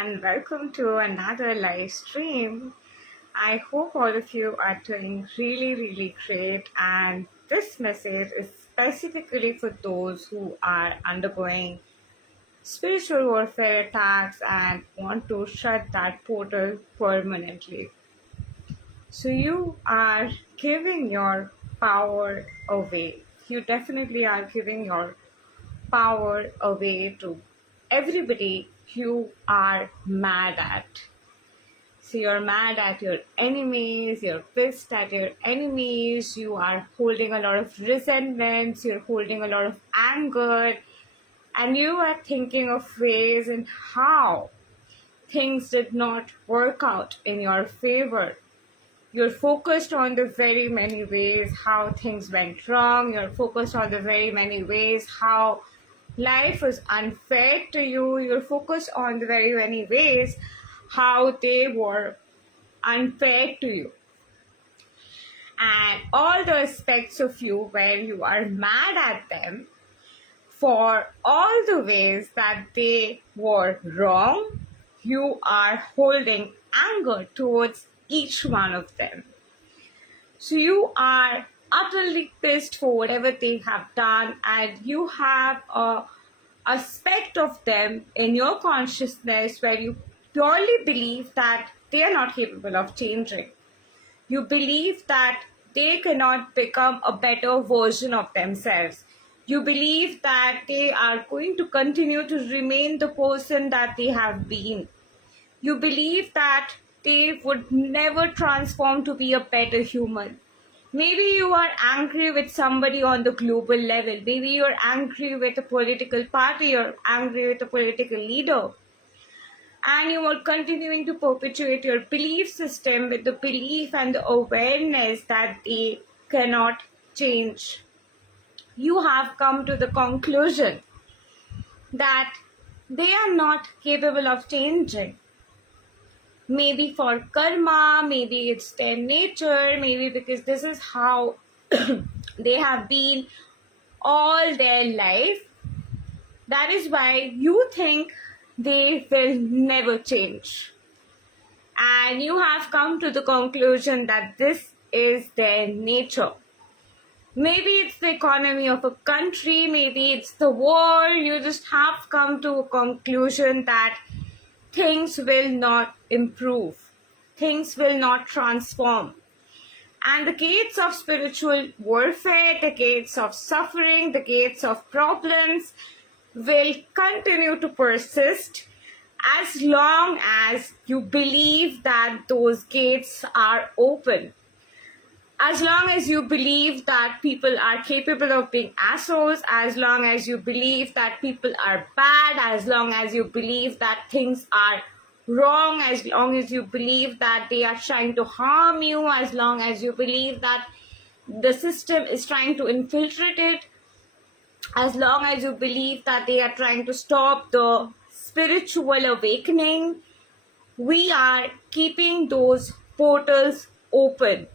and welcome to another live stream. I hope all of you are doing really great, and this message is specifically for those who are undergoing spiritual warfare attacks and want to shut that portal permanently. So you are giving your power away. You definitely are giving your power away to everybody you are mad at. So you're mad at your enemies, you're pissed at your enemies, you are holding a lot of resentments, you're holding a lot of anger, and you are thinking of ways and how things did not work out in your favor. You're focused on the very many ways how things went wrong. You're focused on the very many ways how life was unfair to you. You're focused on the very many ways how they were unfair to you. And all the aspects of you where you are mad at them for all the ways that they were wrong, you are holding anger towards each one of them. So you are utterly pissed for whatever they have done, and you have a aspect of them in your consciousness where you purely believe that they are not capable of changing. You believe that they cannot become a better version of themselves. You believe that they are going to continue to remain the person that they have been. You believe that they would never transform to be a better human. Maybe you are angry with somebody on the global level. Maybe you're angry with a political party or angry with a political leader. And you are continuing to perpetuate your belief system with the belief and the awareness that they cannot change. You have come to the conclusion that they are not capable of changing. Maybe for karma, maybe it's their nature, maybe because this is how they have been all their life. That is why you think they will never change. And you have come to the conclusion that this is their nature. Maybe it's the economy of a country, maybe it's the war. You just have come to a conclusion that things will not improve. Things will not transform. And the gates of spiritual warfare, the gates of suffering, the gates of problems will continue to persist as long as you believe that those gates are open. As long as you believe that people are capable of being assholes, as long as you believe that people are bad, as long as you believe that things are wrong, as long as you believe that they are trying to harm you, as long as you believe that the system is trying to infiltrate it, as long as you believe that they are trying to stop the spiritual awakening, we are keeping those portals open.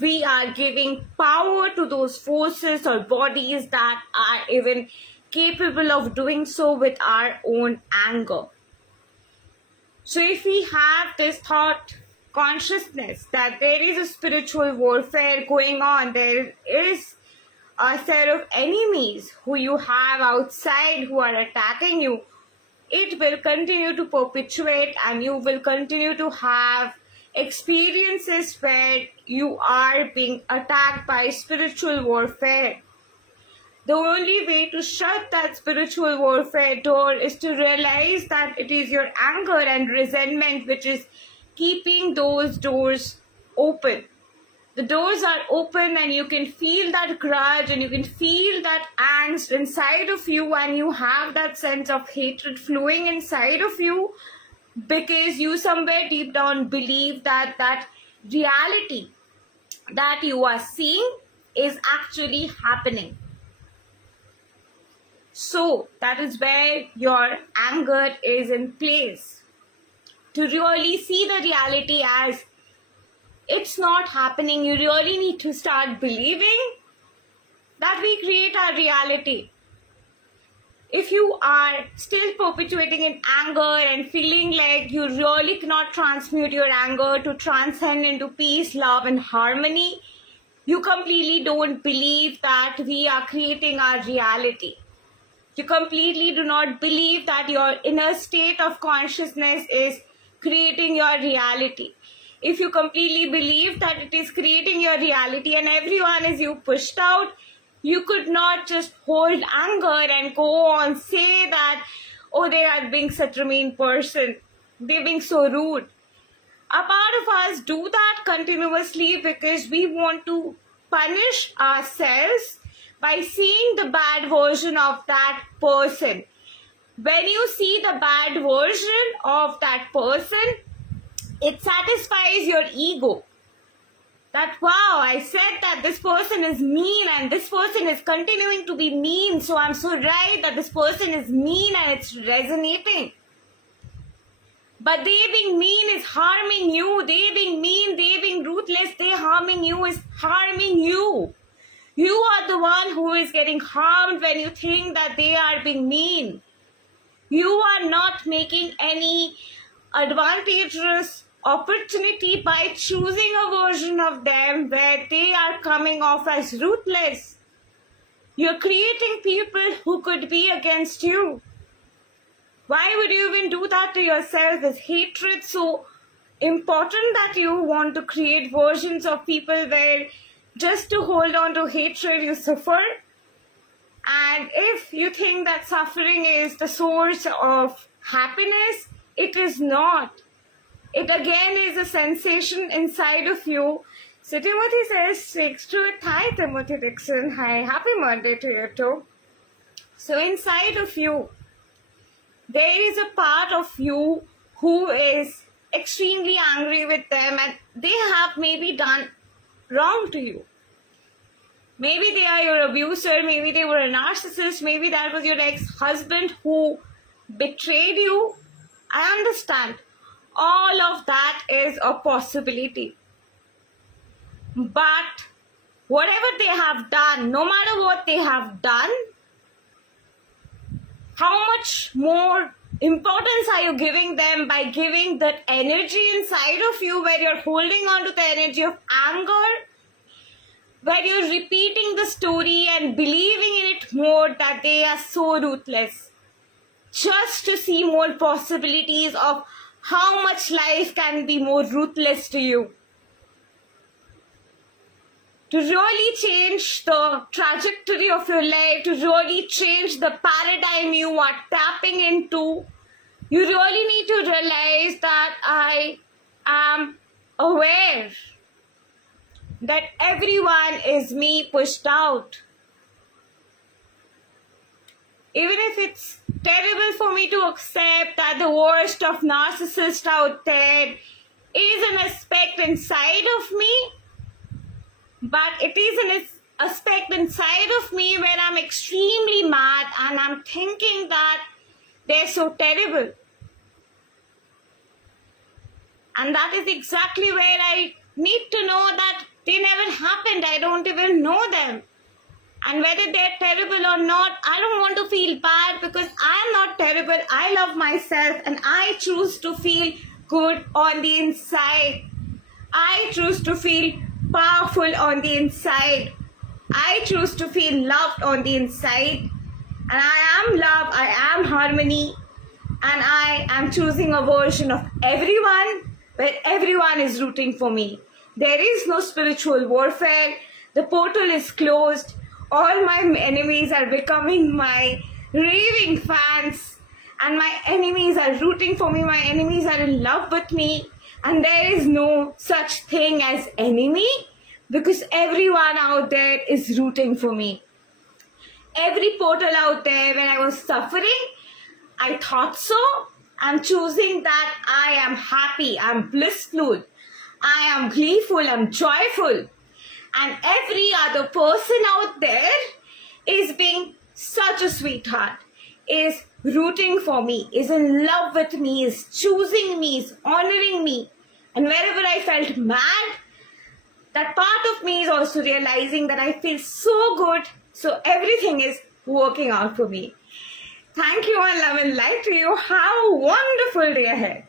We are giving power to those forces or bodies that are even capable of doing so with our own anger. So if we have this thought consciousness that there is a spiritual warfare going on, there is a set of enemies who you have outside who are attacking you, it will continue to perpetuate, and you will continue to have experiences where you are being attacked by spiritual warfare. The only way to shut that spiritual warfare door is to realize that it is your anger and resentment which is keeping those doors open. The doors are open and you can feel that grudge and you can feel that angst inside of you, and you have that sense of hatred flowing inside of you because you somewhere deep down believe that that reality that you are seeing is actually happening. So that is where your anger is in place. To really see the reality as it's not happening, you really need to start believing that we create our reality. If you are still perpetuating in anger and feeling like you really cannot transmute your anger to transcend into peace, love, and harmony, you completely don't believe that we are creating our reality. You completely do not believe that your inner state of consciousness is creating your reality. If you completely believe that it is creating your reality and everyone is you pushed out, you could not just hold anger and go on say that, oh, they are being such a mean person, they're being so rude. A part of us do that continuously because we want to punish ourselves by seeing the bad version of that person. When you see the bad version of that person, it satisfies your ego. That, wow, I said that this person is mean and this person is continuing to be mean, so I'm so right that this person is mean and it's resonating. But they being mean is harming you. They being mean, they being ruthless, they harming you is harming you. You are the one who is getting harmed when you think that they are being mean. You are not making any advantageous opportunity by choosing a version of them where they are coming off as ruthless. You're creating people who could be against you. Why would you even do that to yourself? Is hatred so important that you want to create versions of people where just to hold on to hatred you suffer? And if you think that suffering is the source of happiness, it is not. It again is a sensation inside of you. So Timothy says, sticks to it. Hi Timothy Dixon. Hi, happy Monday to you too. So inside of you, there is a part of you who is extremely angry with them and they have maybe done wrong to you. Maybe they are your abuser, maybe they were a narcissist, maybe that was your ex-husband who betrayed you. I understand. All of that is a possibility. But whatever they have done, no matter what they have done, how much more importance are you giving them by giving that energy inside of you where you're holding on to the energy of anger, where you're repeating the story and believing in it more that they are so ruthless, just to see more possibilities of how much life can be more ruthless to you. To really change the trajectory of your life, to really change the paradigm you are tapping into, you really need to realize that I am aware that everyone is me pushed out. Even if it's terrible for me to accept that the worst of narcissists out there is an aspect inside of me, but it is an aspect inside of me where I'm extremely mad and I'm thinking that they're so terrible. And that is exactly where I need to know that they never happened. I don't even know them. And whether they're terrible or not, I don't want to feel bad because I'm not terrible. I love myself and I choose to feel good on the inside. I choose to feel powerful on the inside. I choose to feel loved on the inside. And I am love, I am harmony. And I am choosing a version of everyone where everyone is rooting for me. There is no spiritual warfare. The portal is closed. All my enemies are becoming my raving fans. And my enemies are rooting for me. My enemies are in love with me. And there is no such thing as enemy because everyone out there is rooting for me. Every portal out there, when I was suffering, I thought so. I'm choosing that I am happy, I'm blissful, I am gleeful, I'm joyful. And every other person out there is being such a sweetheart, is rooting for me, is in love with me, is choosing me, is honoring me. And wherever I felt mad, that part of me is also realizing that I feel so good, so everything is working out for me. Thank you and love and light to you. Have a wonderful day ahead.